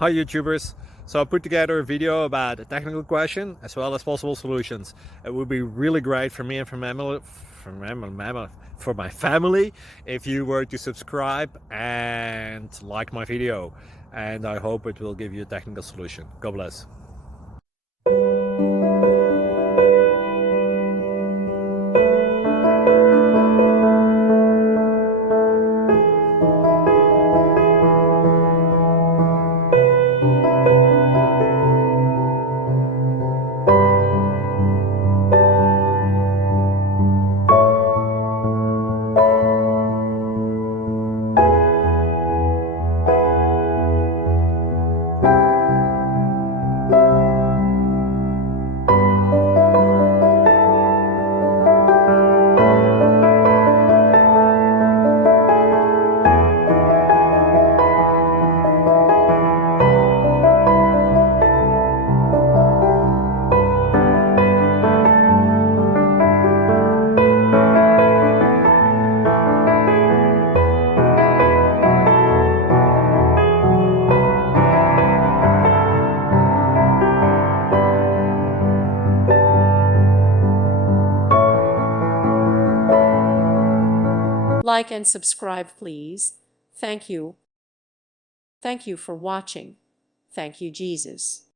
Hi YouTubers! So I put together a video about a technical question as well as possible solutions. It would be really great for me and for my family if you were to subscribe and like my video, and I hope it will give you a technical solution. God bless. Like and subscribe, please. Thank you. Thank you for watching. Thank you, Jesus.